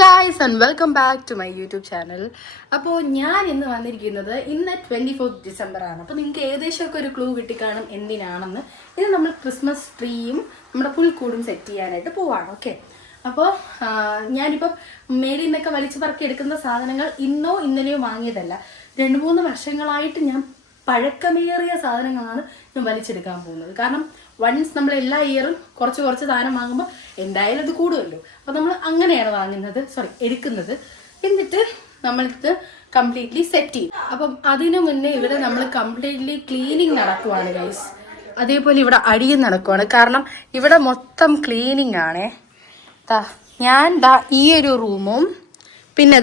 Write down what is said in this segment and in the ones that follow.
Guys and welcome back to my YouTube channel. അപ്പോൾ ഞാൻ ഇന്ന് വന്നിരിക്കുന്നത് ഇന്ന് 24th ഡിസംബർ ആണ്. അപ്പോൾ നിങ്ങൾക്ക് ഏകദേശമൊക്കെ ഒരു ക്ലൂ കിട്ടിക്കാണും എന്തിനാണെന്ന്. ഇത് നമ്മൾ ക്രിസ്മസ് ട്രീയും നമ്മുടെ പുൽക്കൂടും സെറ്റ് ചെയ്യാനായിട്ട് പോവാണ്. ഓക്കെ, അപ്പോൾ ഞാനിപ്പം മേലിൽ നിന്നൊക്കെ വലിച്ചു പറക്കി എടുക്കുന്ന സാധനങ്ങൾ ഇന്നോ ഇന്നലെയോ വാങ്ങിയതല്ല. 2-3 വർഷങ്ങളായിട്ട് ഞാൻ പഴക്കമേറിയ സാധനങ്ങളാണ് ഞാൻ വലിച്ചെടുക്കാൻ പോകുന്നത്. കാരണം വൺസ് നമ്മൾ എല്ലാ ഇയറും കുറച്ച് സാധനം വാങ്ങുമ്പോൾ എന്തായാലും അത് കൂടുമല്ലോ. അപ്പോൾ നമ്മൾ അങ്ങനെയാണ് എടുക്കുന്നത്. എന്നിട്ട് നമ്മളിത് കംപ്ലീറ്റ്ലി സെറ്റ് ചെയ്യും. അപ്പം അതിനു മുന്നേ ഇവിടെ നമ്മൾ കംപ്ലീറ്റ്ലി ക്ലീനിങ് നടക്കുവാണ് ഗൈസ്. അതേപോലെ ഇവിടെ അടിയും നടക്കുവാണ്. കാരണം ഇവിടെ മൊത്തം ക്ലീനിങ് ആണേ. ഞാൻ ഈ ഒരു റൂമും പിന്നെ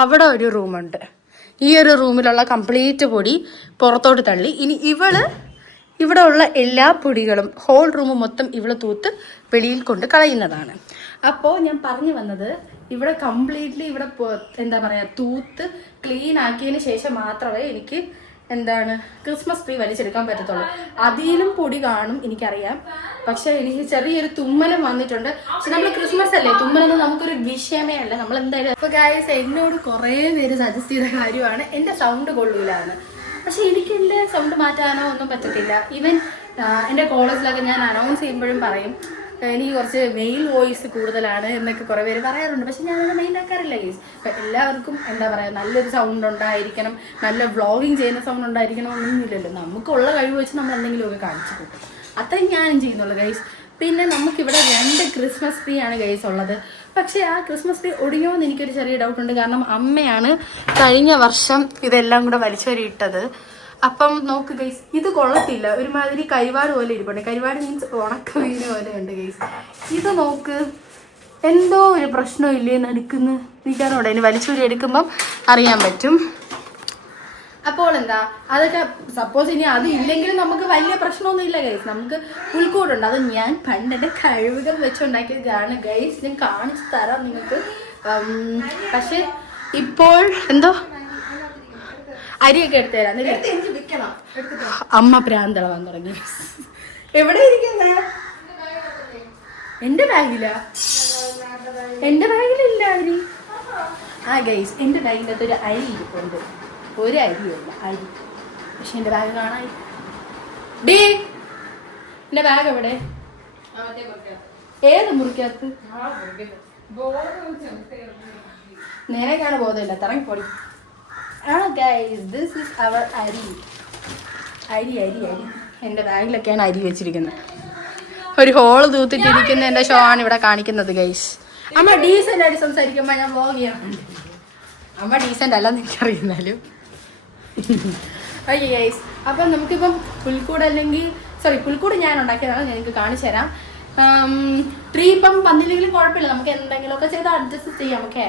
അവിടെ ഒരു റൂമുണ്ട്. ഈ ഒരു റൂമിലുള്ള കംപ്ലീറ്റ് പൊടി പുറത്തോട്ട് തള്ളി. ഇനി ഇവിടെ ഉള്ള എല്ലാ പൊടികളും ഹോൾ റൂം മൊത്തം ഇവള് തൂത്ത് വെളിയിൽ കൊണ്ട് കളയുന്നതാണ്. അപ്പോൾ ഞാൻ പറഞ്ഞു വന്നത്, ഇവിടെ കംപ്ലീറ്റ്ലി ഇവിടെ എന്താ പറയുക തൂത്ത് ക്ലീൻ ആക്കിയതിന് ശേഷം മാത്രമേ എനിക്ക് ക്രിസ്മസ് ട്രീ വലിച്ചെടുക്കാൻ പറ്റത്തുള്ളൂ. അതിലും പൊടി കാണും എനിക്കറിയാം. പക്ഷെ എനിക്ക് ചെറിയൊരു തുമ്മലും വന്നിട്ടുണ്ട്. പക്ഷെ നമ്മൾ ക്രിസ്മസ് അല്ലേ, തുമ്മലൊന്നും നമുക്കൊരു വിഷയമേ അല്ല. നമ്മൾ എന്തായാലും അപ്പൊ ഗായ്സ് എന്നോട് കുറേ പേര് സജസ്റ്റ് ചെയ്ത കാര്യമാണ് എന്റെ സൗണ്ട് കൊള്ളൂലാന്ന്. പക്ഷെ എനിക്ക് എൻ്റെ സൗണ്ട് മാറ്റാനോ ഒന്നും പറ്റത്തില്ല. ഈവൻ എൻ്റെ കോളേജിലൊക്കെ ഞാൻ അനൗൺസ് ചെയ്യുമ്പോഴും പറയും എനിക്ക് കുറച്ച് മെയിൽ വോയിസ് കൂടുതലാണ് എന്നൊക്കെ കുറേ പേര് പറയാറുണ്ട്. പക്ഷെ ഞാനത് മെയിൽ ആക്കാറില്ല ഗൈസ്. അപ്പം എല്ലാവർക്കും എന്താ പറയുക നല്ലൊരു സൗണ്ട് ഉണ്ടായിരിക്കണം, നല്ല വ്ളോഗിങ് ചെയ്യുന്ന സൗണ്ട് ഉണ്ടായിരിക്കണം ഒന്നുമില്ലല്ലോ. നമുക്കുള്ള കഴിവ് വെച്ച് നമ്മൾ എന്തെങ്കിലുമൊക്കെ കാണിച്ചു കൂട്ടും. അത്രയും ഞാനും ചെയ്യുന്നുള്ളൂ ഗൈസ്. പിന്നെ നമുക്കിവിടെ 2 ക്രിസ്മസ് ട്രീ ആണ് ഗൈസ് ഉള്ളത്. പക്ഷേ ആ ക്രിസ്മസ് ട്രീ ഒടിഞ്ഞോ എന്ന് എനിക്കൊരു ചെറിയ ഡൗട്ടുണ്ട്. കാരണം അമ്മയാണ് കഴിഞ്ഞ വർഷം ഇതെല്ലാം കൂടെ വലിച്ചൊരിട്ടത്. അപ്പം നോക്ക് ഗൈസ്, ഇത് കൊള്ളത്തില്ല. ഒരുമാതിരി കരിവാട് പോലെ ഇരിപ്പുണ്ട്. കരിവാട് മീൻസ് ഉണക്ക വീട് പോലെ ഉണ്ട് ഗൈസ്. ഇത് നോക്ക്, എന്തോ ഒരു പ്രശ്നമില്ലേ നടുക്കുന്ന നിൽക്കാനോടെ. ഇനി വലിച്ചൂരി എടുക്കുമ്പം അറിയാൻ പറ്റും. അപ്പോൾ അതൊക്കെ സപ്പോസ് ഇനി അത് ഇല്ലെങ്കിലും നമുക്ക് വലിയ പ്രശ്നമൊന്നും ഇല്ല ഗൈസ്. നമുക്ക് പുൽക്കൂടുണ്ട്. അത് ഞാൻ പണ്ടെൻ്റെ കഴിവുകൾ വെച്ചുണ്ടാക്കിയതാണ് ഗൈസ്. ഞാൻ കാണിച്ചു തരാം നിങ്ങൾക്ക്. പക്ഷെ ഇപ്പോൾ അരിയൊക്കെ എടുത്തു തരാം. അമ്മ പ്രാന്തളവാൻ തുടങ്ങി. എവിടെ ഇരിക്കുന്ന എന്റെ ബാഗില്ല അരി. ആ ഗൈസ്, എന്റെ ബാഗിൻ്റെ അകത്ത് ഒരു അരി ഇരിപ്പുണ്ട്. ഒരു അരിയല്ല, അരി. പക്ഷെ എന്റെ ബാഗ് കാണാൻ. ഡേ, എന്റെ ബാഗ് എവിടെ? ഏത് മുറിക്കകത്ത്? നേരെക്കാണ് ബോധമില്ല, തിറങ്ങിപ്പോടി. ആണോ ഗൈസ്, ദിസ് ഇസ് അവർ അരി. എന്റെ ബാഗിലൊക്കെയാണ് അരി വെച്ചിരിക്കുന്നത്. ഒരു ഹോള് തൂത്തിട്ടിരിക്കുന്ന എന്റെ ഷോ ആണ് ഇവിടെ കാണിക്കുന്നത് ഗൈസ്. അമ്മ ഡീസെന്റ് ആയിട്ട് സംസാരിക്കുമ്പോ ഞാൻ വ്ലോഗ് ചെയ്യാം. അമ്മ ഡീസെന്റ് അല്ലെന്ന് എനിക്കറിയുന്നാലും. ഓക്കെ ഗൈസ്, അപ്പം നമുക്കിപ്പം പുൽക്കൂട് ഞാൻ ഉണ്ടാക്കിയതാണ്. ഞാൻ നിങ്ങൾക്ക് കാണിച്ചു തരാം. ട്രീ ഇപ്പം വന്നില്ലെങ്കിലും കുഴപ്പമില്ല, നമുക്ക് എന്തെങ്കിലുമൊക്കെ ചെയ്ത് അഡ്ജസ്റ്റ് ചെയ്യാം. ഓക്കെ,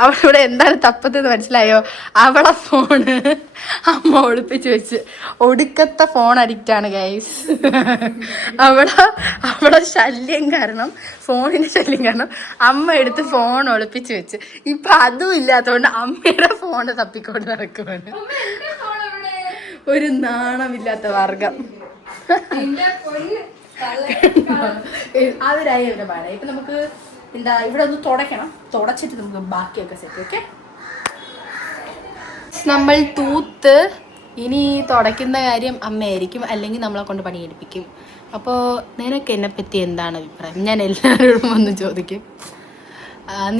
അവളിവിടെ എന്താണ് തപ്പത്തെന്ന് മനസ്സിലായോ? അവളെ ഫോണ് അമ്മ ഒളിപ്പിച്ച് വെച്ച് ഒടുക്കത്തെ ഫോൺ അഡിക്റ്റ് ആണ് ഗൈസ്. അവളെ ശല്യം കാരണം, ഫോണിന്റെ ശല്യം കാരണം അമ്മ എടുത്ത് ഫോൺ ഒളിപ്പിച്ച് വെച്ച് ഇപ്പൊ അതും ഇല്ലാത്തതുകൊണ്ട് അമ്മയുടെ ഫോണ് തപ്പിക്കൊണ്ട് നടക്കുവാണ്. ഒരു നാണമില്ലാത്ത വർഗം. അവരായി അവരുടെ പാടായി. ഇപ്പൊ നമുക്ക് ഇവിടെ ഒന്ന് തുടയ്ക്കണം. തുടച്ചിട്ട് നമുക്ക് ബാക്കിയൊക്കെ സെറ്റ്. ഓക്കെ, നമ്മൾ തൂത്ത് ഇനി തുടയ്ക്കുന്ന കാര്യം അമ്മയായിരിക്കും, അല്ലെങ്കിൽ നമ്മളെ കൊണ്ട് പണിയെടുപ്പിക്കും. അപ്പോൾ നിനക്ക് എന്നെ പറ്റി എന്താണ് അഭിപ്രായം? ഞാൻ എല്ലാവരോടും വന്ന് ചോദിക്കും.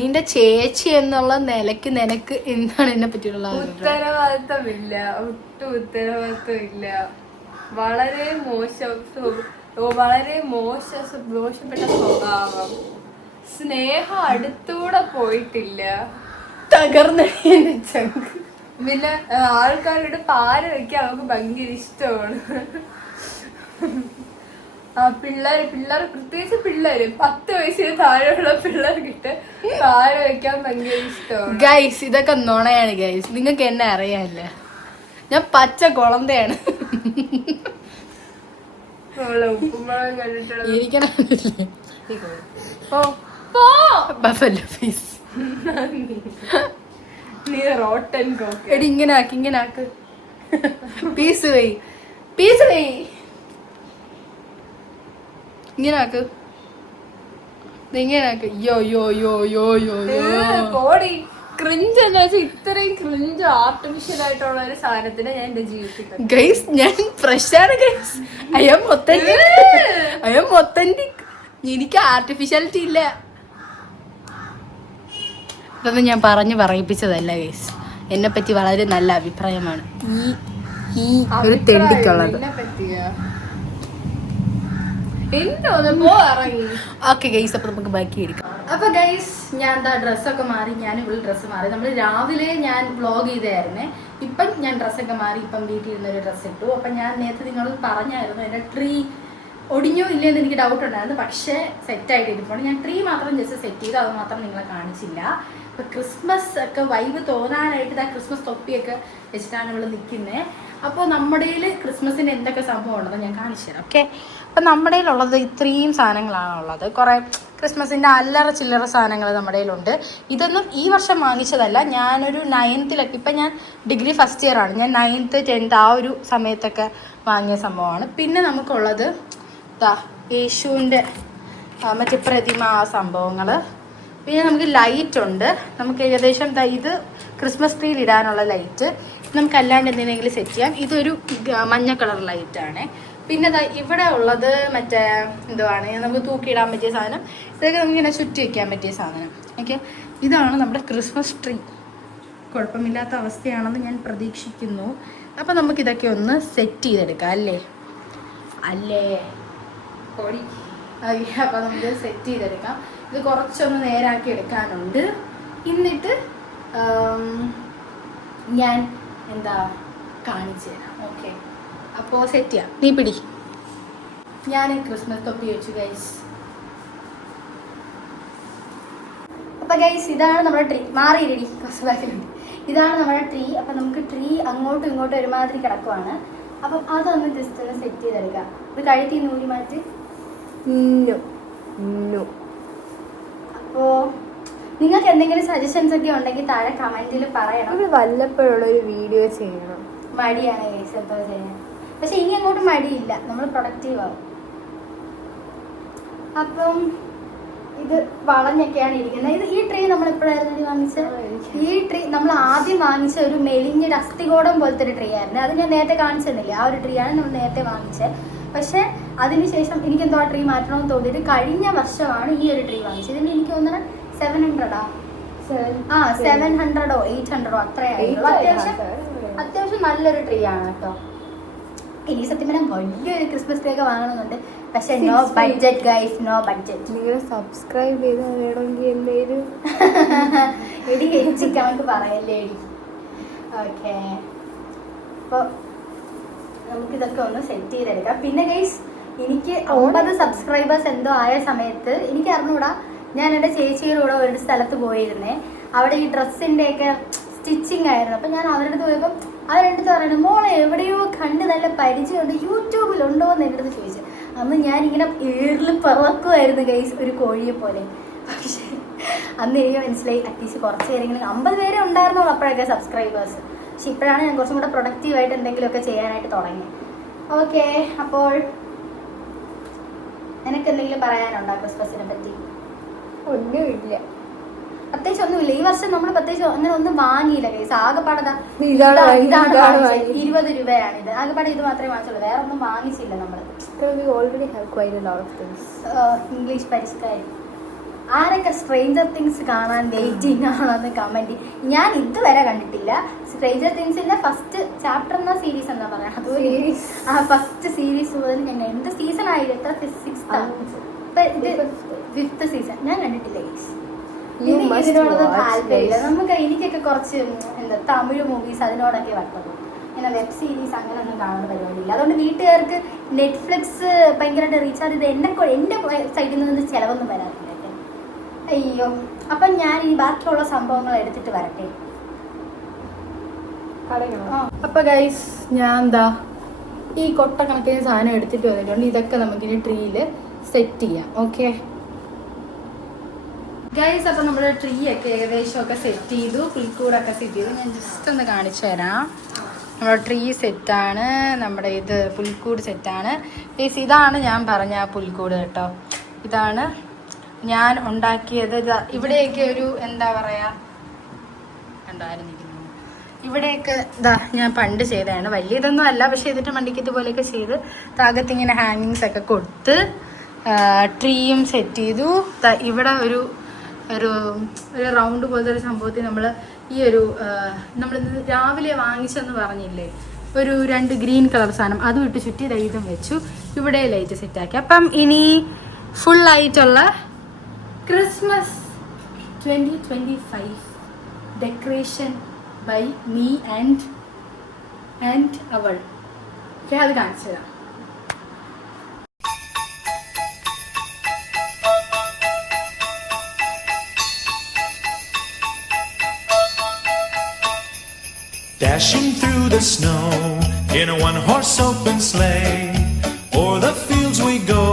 നിന്റെ ചേച്ചി എന്നുള്ള നിലയ്ക്ക് നിനക്ക് എന്താണ് എന്നെ പറ്റിയുള്ള ഉത്തരവാദിത്തമില്ല, ഒട്ടും ഉത്തരവാദിത്തമില്ല. വളരെ മോശപ്പെട്ട സ്വഭാവം. സ്നേഹം അടുത്തൂടെ പോയിട്ടില്ല. തകർന്ന പിന്നെ ആൾക്കാരുടെ പാര വെക്കാൻ അവർക്ക് ഭയങ്കര ഇഷ്ടമാണ്. പിള്ളേർ പ്രത്യേകിച്ച് പിള്ളേര് 10 വയസ്സിന് താഴെയുള്ള പിള്ളേർക്കിട്ട് പാര വെക്കാൻ ഭയങ്കര ഇഷ്ടമാണ് ഗൈസ്. ഇതൊക്കെ നുണയാണ് ഗൈസ്, നിങ്ങൾക്ക് എന്നെ അറിയാനില്ല. ഞാൻ പച്ച കുളന്തയാണ്. ഉപ്പുമുളക് കണ്ടിട്ടുള്ള നീ റോട്ടൻ കോക്ക്. എടി ഇങ്ങനെ ആക്ക്. പീസ് വെയ് ഇങ്ങനെ ആക്ക്. ഇങ്ങനെയൊക്കെ യോ യോ യോ യോ യോ യോ ബോഡി ക്രിഞ്ച് എന്ന് വെച്ചാൽ ഇത്രയും ക്രിഞ്ച് ആർട്ടിഫിഷ്യൽ ആയിട്ടുള്ള ഒരു സാധനത്തിന് ഞാൻ എന്റെ ജീവിതത്തിൽ ഗൈസ് ഞാൻ ഫ്രഷാണ് ഗൈസ്. I am authentic. എനിക്ക് ആർട്ടിഫിഷ്യാലിറ്റി ഇല്ല. ഇതൊന്നും ഞാൻ പറഞ്ഞു പറയിപ്പിച്ചതല്ല ഗൈസ്. എന്നെ പറ്റി വളരെ നല്ല അഭിപ്രായമാണ് ഈ ഒരു തെണ്ടിക്കുള്ളത്. ഓക്കെ ഗൈസ്, അപ്പൊ നമുക്ക് ബാക്കി എടുക്കാം. അപ്പൊ ഗൈസ് ഞാൻ എന്താ ഡ്രസ്സൊക്കെ മാറി, ഞാൻ ഇവിടെ ഡ്രസ്സ് മാറി. നമ്മൾ രാവിലെ ഞാൻ വ്ളോഗ് ചെയ്തായിരുന്നേ. ഇപ്പം ഞാൻ ഡ്രസ്സൊക്കെ മാറി, ഇപ്പം വീട്ടിൽ ഇരുന്നൊരു ഡ്രസ്സ് ഇട്ടു. അപ്പം ഞാൻ നേരത്തെ നിങ്ങളോട് പറഞ്ഞായിരുന്നു എൻ്റെ ട്രീ ഒടിഞ്ഞോ ഇല്ലയെന്ന് എനിക്ക് ഡൗട്ട് ഉണ്ടായിരുന്നു. പക്ഷേ സെറ്റായിട്ട് ഇരിപ്പുണ്ട്. ഞാൻ ട്രീ മാത്രം ജസ്റ്റ് സെറ്റ് ചെയ്തു, അത് മാത്രം നിങ്ങളെ കാണിച്ചില്ല. ഇപ്പം ക്രിസ്മസ് ഒക്കെ വൈബ് തോന്നാനായിട്ട് ഇതാ ക്രിസ്മസ് തൊപ്പിയൊക്കെ വെച്ചിട്ടാണ് ഇവിടെ നിൽക്കുന്നത്. അപ്പോൾ നമ്മുടെ ക്രിസ്മസിന് എന്തൊക്കെ സംഭവം ഉണ്ടെന്ന് ഞാൻ കാണിച്ചു തരാം. ഓക്കെ, അപ്പം നമ്മുടെ ഉള്ളത് ഇത്രയും സാധനങ്ങളാണ് ഉള്ളത്. കുറേ ക്രിസ്മസിൻ്റെ അല്ലറ ചില്ലറ സാധനങ്ങൾ നമ്മുടെ കയ്യിലുണ്ട്. ഇതൊന്നും ഈ വർഷം വാങ്ങിച്ചതല്ല. ഞാനൊരു 9th ഇപ്പം ഞാൻ ഡിഗ്രി ഫസ്റ്റ് ഇയർ ആണ്. ഞാൻ 9th 10th ആ ഒരു സമയത്തൊക്കെ വാങ്ങിയ സംഭവമാണ്. പിന്നെ നമുക്കുള്ളത് യേശുവിൻ്റെ മറ്റേ പ്രതിമ ആ സംഭവങ്ങൾ. പിന്നെ നമുക്ക് ലൈറ്റ് ഉണ്ട്. നമുക്ക് ഏകദേശം ഇത് ക്രിസ്മസ് ട്രീയിൽ ഇടാനുള്ള ലൈറ്റ്. നമുക്ക് അല്ലാണ്ട് എന്തിനെങ്കിലും സെറ്റ് ചെയ്യാം. ഇതൊരു മഞ്ഞ കളർ ലൈറ്റാണ്. പിന്നെ ഇവിടെ ഉള്ളത് മറ്റേ എന്തുവാണ് നമുക്ക് തൂക്കിയിടാൻ പറ്റിയ സാധനം. ഇതൊക്കെ നമുക്കിങ്ങനെ ചുറ്റി വയ്ക്കാൻ പറ്റിയ സാധനം. ഓക്കെ, ഇതാണ് നമ്മുടെ ക്രിസ്മസ് ട്രീ. കുഴപ്പമില്ലാത്ത അവസ്ഥയാണെന്ന് ഞാൻ പ്രതീക്ഷിക്കുന്നു. അപ്പം നമുക്കിതൊക്കെ ഒന്ന് സെറ്റ് ചെയ്തെടുക്കാം അല്ലേ കോടി. അപ്പം നമുക്ക് സെറ്റ് ചെയ്തെടുക്കാം. ഇത് കുറച്ചൊന്ന് നേരാക്കി എടുക്കാനുണ്ട്. എന്നിട്ട് ഞാൻ കാണിച്ചു തരാം. ഓക്കെ, അപ്പോൾ സെറ്റ് ചെയ്യാം. നീ പിടി. ഞാൻ ക്രിസ്മസ് തൊപ്പി വെച്ചു ഗൈസ്. അപ്പം ഗൈസ് ഇതാണ് നമ്മുടെ ട്രീ. മാറിയിരടി കുറച്ച്. ഇതാണ് നമ്മുടെ ട്രീ. അപ്പം നമുക്ക് ട്രീ അങ്ങോട്ടും ഇങ്ങോട്ടും ഒരുമാതിരി കിടക്കുവാണ്. അപ്പം അതൊന്ന് ജസ്റ്റ് ഒന്ന് സെറ്റ് ചെയ്തെടുക്കാം. ഇത് കഴുത്തി നൂരി മാറ്റി. അപ്പോൾ നിങ്ങൾക്ക് എന്തെങ്കിലും സജഷൻസ് ഒക്കെ ഉണ്ടെങ്കിൽ താഴെ കമന്റിൽ പറയണം. വല്ലപ്പോഴുള്ള ഒരു വീഡിയോ ചെയ്യണം. മടിയാണ് ഗൈസ് എപ്പോൾ ചെയ്യാൻ. പക്ഷെ ഇനി അങ്ങോട്ട് മടിയില്ല, നമ്മൾ പ്രൊഡക്റ്റീവ് ആവും. അപ്പം ഇത് വളഞ്ഞൊക്കെയാണ് ഇരിക്കുന്നത്. ഈ ട്രീ നമ്മൾ എപ്പോഴായിരുന്നു വാങ്ങിച്ചത്? ഈ ട്രീ നമ്മൾ ആദ്യം വാങ്ങിച്ച ഒരു മെലിഞ്ഞൊരു അസ്ഥികോടം പോലത്തെ ഒരു ട്രീ ആയിരുന്നു. അത് ഞാൻ നേരത്തെ കാണിച്ചിരുന്നില്ല. ആ ഒരു ട്രീ ആണ് നമ്മൾ നേരത്തെ വാങ്ങിച്ചത്. പക്ഷെ അതിനുശേഷം എനിക്കെന്തോ ആ ട്രീ മാറ്റണമെന്ന് തോന്നിയിട്ട് കഴിഞ്ഞ വർഷമാണ് ഈ ഒരു ട്രീ വാങ്ങിച്ചത്. ഇതിന് എനിക്ക് തോന്നുന്നത് 700 700 800 അത്രയായിരുന്നു. അത്യാവശ്യം നല്ലൊരു ട്രീ ആണ് കേട്ടോ. ഇനി സത്യം പറഞ്ഞാൽ വലിയൊരു ക്രിസ്മസ് ട്രീ ഒക്കെ വാങ്ങണമെന്നുണ്ട്. പക്ഷെ no budget guys, no budget. നിങ്ങൾ സബ്സ്ക്രൈബ് ചെയ്ത് വേണമെങ്കിൽ എന്തെങ്കിലും എടി കമന്റ് പറയല്ലേ എടി. ഓക്കെ, അപ്പോൾ നമുക്കിതൊക്കെ ഒന്ന് സെറ്റ് ചെയ്തെടുക്കാം. പിന്നെ ഗൈസ് എനിക്ക് 50 സബ്സ്ക്രൈബേഴ്സ് എന്തോ ആയ സമയത്ത് എനിക്ക് അറിഞ്ഞൂടാ, ഞാൻ എൻ്റെ ചേച്ചിയുടെ കൂടെ ഒരു സ്ഥലത്ത് പോയിരുന്നേ. അവിടെ ഈ ഡ്രസ്സിൻ്റെയൊക്കെ സ്റ്റിച്ചിങ് ആയിരുന്നു. അപ്പം ഞാൻ അവരുടെ അടുത്ത് പോയപ്പോൾ അവരുടെ അടുത്ത് പറയുന്നത് മോളെ എവിടെയോ കണ്ട് നല്ല പരിചയമുണ്ട്, യൂട്യൂബിലുണ്ടോ എന്ന് എൻ്റെ അടുത്ത് ചോദിച്ചു. അന്ന് ഞാനിങ്ങനെ ഏറിൽ പറക്കുമായിരുന്നു ഗൈസ്, ഒരു കോഴിയെ പോലെ. പക്ഷേ അന്ന് എനിക്ക് മനസ്സിലായി അറ്റ്ലീസ്റ്റ് കുറച്ച് പേരെങ്കിലും 50 പേരെ ഉണ്ടായിരുന്നുള്ളൂ അപ്പോഴൊക്കെ സബ്സ്ക്രൈബേഴ്സ്. പക്ഷെ ഇപ്പോഴാണ് ഞാൻ കുറച്ചും കൂടെ പ്രൊഡക്റ്റീവായിട്ട് എന്തെങ്കിലുമൊക്കെ ചെയ്യാനായിട്ട് തുടങ്ങി. ഓക്കെ, അപ്പോൾ നിനക്ക് എന്തെങ്കിലും പറയാനുണ്ടോ ക്രിസ്മസിനെ പറ്റി? ഒന്നുമില്ല, പ്രത്യേകിച്ച് ഒന്നുമില്ല. ഈ വർഷം നമ്മൾ പ്രത്യേകിച്ച് അങ്ങനെ ഒന്നും വാങ്ങിയില്ല ഗൈസ്. ആകെപ്പാടതാ 20 രൂപയാണ് ഇത്. ആകെപ്പാടെ ഇത് മാത്രമേ വാങ്ങിച്ചുള്ളൂ, വേറെ ഒന്നും വാങ്ങിച്ചില്ല നമ്മൾ. ഇംഗ്ലീഷ് പരിഷ്കാരം. ആരൊക്കെ സ്ട്രേഞ്ചർ തിങ്സ് കാണാൻ വെയിറ്റിംഗ് ആണോന്ന് കമന്റ്. ഞാൻ ഇതുവരെ കണ്ടിട്ടില്ല. സ്ട്രേഞ്ചർ തിങ്സിന്റെ ഫസ്റ്റ് ചാപ്റ്റർ എന്ന സീരീസ് എന്താ പറയാ, ആ ഫസ്റ്റ് സീരീസ് മുതൽ ഞാൻ എന്ത് സീസൺ ആയില്ല, എത്ര 6th ഇത് 5th സീസൺ ഞാൻ കണ്ടിട്ടില്ല ഗൈസ്. ഇതിനോടൊന്നും താല്പര്യമില്ല നമുക്ക്. എനിക്കൊക്കെ കുറച്ച് തമിഴ് മൂവീസ് അതിനോടൊക്കെ വട്ടത്. ഇങ്ങനെ വെബ് സീരീസ് അങ്ങനെയൊന്നും കാണുന്ന പരിപാടിയില്ല. അതുകൊണ്ട് വീട്ടുകാർക്ക് നെറ്റ്ഫ്ലിക്സ് ഭയങ്കരമായിട്ട് റീചാർജ് ചെയ്ത് എൻ്റെ സൈഡിൽ നിന്ന് ചിലവൊന്നും വരാറില്ല. അയ്യോ, അപ്പം ഞാൻ ഈ ബാക്കിയുള്ള സംഭവങ്ങൾ എടുത്തിട്ട് വരട്ടെ. അപ്പൊ ഗൈസ് ഞാൻ ഈ കൊട്ടക്കണക്കിന് സാധനം എടുത്തിട്ട് വന്നിട്ടുണ്ട്. ഇതൊക്കെ നമുക്കിനി ട്രീയിൽ സെറ്റ് ചെയ്യാം. ഓക്കെ ഗൈസ്, അപ്പം നമ്മുടെ ട്രീ ഒക്കെ ഏകദേശമൊക്കെ സെറ്റ് ചെയ്തു, പുൽക്കൂടൊക്കെ സെറ്റ് ചെയ്തു. ഞാൻ ജസ്റ്റ് ഒന്ന് കാണിച്ചു തരാം. നമ്മുടെ ട്രീ സെറ്റാണ്, നമ്മുടെ ഇത് പുൽക്കൂട് സെറ്റാണ്. ഗൈസ് ഇതാണ് ഞാൻ പറഞ്ഞ ആ പുൽക്കൂട് കേട്ടോ. ഇതാണ് ഞാൻ ഉണ്ടാക്കിയത് ഇവിടെയൊക്കെ ഒരു എന്താ പറയാ കണ്ടായിരുന്നു, ഇവിടെയൊക്കെ ഇതാ ഞാൻ പണ്ട് ചെയ്തതാണ്. വലിയതൊന്നും അല്ല, പക്ഷെ ഇതിന്റെ മണ്ടിക്ക് ഇതുപോലെയൊക്കെ ചെയ്ത് താകത്ത് ഇങ്ങനെ ഹാങ്ങിങ്സ് ഒക്കെ കൊടുത്ത് ട്രീയും സെറ്റ് ചെയ്തു. ഇവിടെ ഒരു ഒരു ഒരു റൗണ്ട് പോലത്തെ ഒരു സംഭവത്തിൽ നമ്മൾ ഈ ഒരു നമ്മൾ രാവിലെ വാങ്ങിച്ചെന്ന് പറഞ്ഞില്ലേ, ഒരു 2 ഗ്രീൻ കളർ സാധനം അതും ഇട്ട് ചുറ്റി ഇതും വെച്ചു. ഇവിടെ ലൈറ്റ് സെറ്റാക്കി. അപ്പം ഇനി ഫുൾ ആയിട്ടുള്ള Christmas 2025 decoration by me and അവൾ. അത് കാണിച്ചു തരാം. Dashing through the snow in a one-horse open sleigh, o'er the fields we go,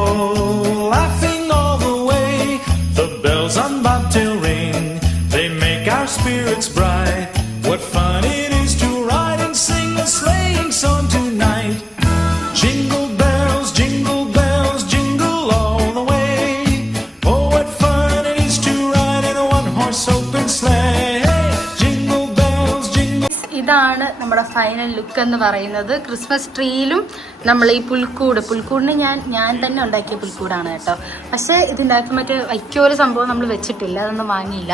laughing all the way. The bells on bobtail ring, they make our spirits bright. What fun it is to ride and sing a sleighing song tonight. Jingle bells, jingle all the way. Oh, what fun it is to ride in a one-horse open sleigh. ഇതാണ് നമ്മുടെ final look എന്ന് പറയുന്നത്. Christmas ട്രീയിലും നമ്മൾ ഈ പുൽക്കൂടിന് ഞാൻ തന്നെ ഉണ്ടാക്കിയ പുൽക്കൂടാണ് കേട്ടോ. പക്ഷേ ഇതിൻ്റെ അകത്ത് മറ്റേ വയ്ക്കൊരു സംഭവം നമ്മൾ വെച്ചിട്ടില്ല, അതൊന്നും വാങ്ങിയില്ല.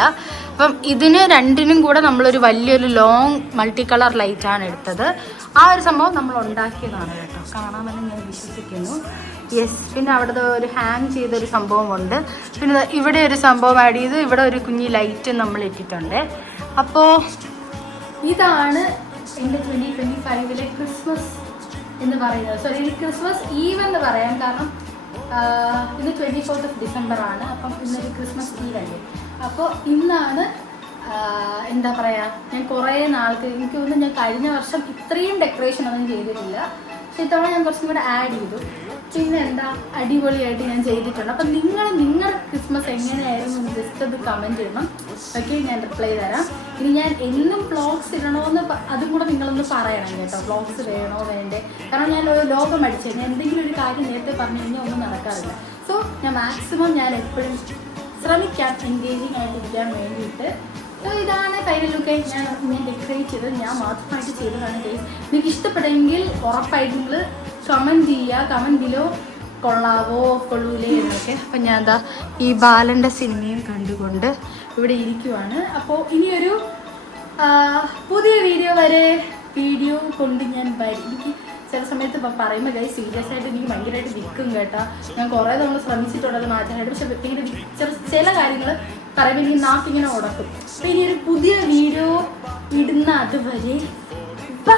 അപ്പം ഇതിന് രണ്ടിനും കൂടെ നമ്മളൊരു വലിയൊരു ലോങ് മൾട്ടി കളർ ലൈറ്റാണ് എടുത്തത്. ആ ഒരു സംഭവം നമ്മൾ ഉണ്ടാക്കിയതാണ് കേട്ടോ, കാണാമെന്ന് ഞാൻ വിശ്വസിക്കുന്നു. യെസ്. പിന്നെ അവിടെ ഒരു ഹാങ് ചെയ്തൊരു സംഭവമുണ്ട്. പിന്നെ ഇവിടെ ഒരു സംഭവം ആഡ് ചെയ്ത് ഇവിടെ ഒരു കുഞ്ഞി ലൈറ്റ് നമ്മൾ ഇട്ടിട്ടുണ്ട്. അപ്പോൾ ഇതാണ് എൻ്റെ 2025 ക്രിസ്മസ് എന്ന് പറയുന്നത്. സോറി, ഇത് ക്രിസ്മസ് ഈവ് എന്ന് പറയാം, കാരണം ഇന്ന് 24th ഡിസംബർ ആണ്. അപ്പം ഇന്നൊരു ക്രിസ്മസ് ഈവ് അല്ലേ. അപ്പോൾ ഇന്നാണ് എന്താ പറയുക, ഞാൻ കുറേ നാൾക്ക് എനിക്ക് തോന്നുന്നു ഞാൻ കഴിഞ്ഞ വർഷം ഇത്രയും ഡെക്കറേഷൻ ഒന്നും ചെയ്തിട്ടില്ല. പക്ഷെ ഇത്തവണ ഞാൻ കുറച്ചും കൂടെ ആഡ് ചെയ്തു. പിന്നെ എന്താ അടിപൊളിയായിട്ട് ഞാൻ ചെയ്തിട്ടുണ്ട്. അപ്പം നിങ്ങളുടെ ക്രിസ്മസ് എങ്ങനെയായിരുന്നു ജസ്റ്റ് അത് കമൻറ്റ് ചെയ്യണം. ഓക്കെ, ഞാൻ റിപ്ലൈ തരാം. ഇനി ഞാൻ എന്നും വ്ളോഗ്സ് ഇടണമെന്ന് അതും കൂടെ നിങ്ങളൊന്ന് പറയണം കേട്ടോ. വ്ളോഗ്സ് വേണോ വേണ്ടേ, കാരണം ഞാൻ ഒരു ലോകം അടിച്ചു ഞാൻ എന്തെങ്കിലും ഒരു കാര്യം നേരത്തെ പറഞ്ഞു കഴിഞ്ഞാൽ ഒന്നും നടക്കാറില്ല. സോ ഞാൻ മാക്സിമം ഞാൻ എപ്പോഴും ശ്രമിക്കാം എൻഗേജിങ് ആയിട്ടിരിക്കാൻ വേണ്ടിയിട്ട്. സോ ഇതാണ് ഫൈനൽ ലുക്ക്. ഞാൻ ഡെക്കറേറ്റ് ചെയ്തത് ഞാൻ മാത്രമായിട്ട് ചെയ്തതാണ്. നിങ്ങൾക്ക് ഇഷ്ടപ്പെട്ടെങ്കിൽ ഉറപ്പായിട്ട് നിങ്ങൾ കമൻറ്റ് ചെയ്യുക, കമൻറ്റിലോ കൊള്ളാവോ കൊള്ളൂലേ എന്നൊക്കെ. അപ്പം ഞാൻ എന്താ ഈ ബാലൻ്റെ സിനിമയും കണ്ടുകൊണ്ട് ഇവിടെ ഇരിക്കുവാണ്. അപ്പോൾ ഇനിയൊരു പുതിയ വീഡിയോ കൊണ്ട് ഞാൻ വരും. എനിക്ക് ചില സമയത്ത് പറയുമ്പോൾ ഗൈസ് സീരിയസ് ആയിട്ട് എനിക്ക് ഭയങ്കരമായിട്ട് വിൽക്കും കേട്ടോ. ഞാൻ കുറേ തവണ ശ്രമിച്ചിട്ടുള്ളത് മാറ്റാനായിട്ട്, പക്ഷെ ഇങ്ങനെ ചില കാര്യങ്ങൾ പറയുമ്പോൾ എനിക്ക് നാക്കിങ്ങനെ ഉടക്കും. അപ്പോൾ ഇനിയൊരു പുതിയ വീഡിയോ ഇടുന്ന അതുവരെ ബൈ.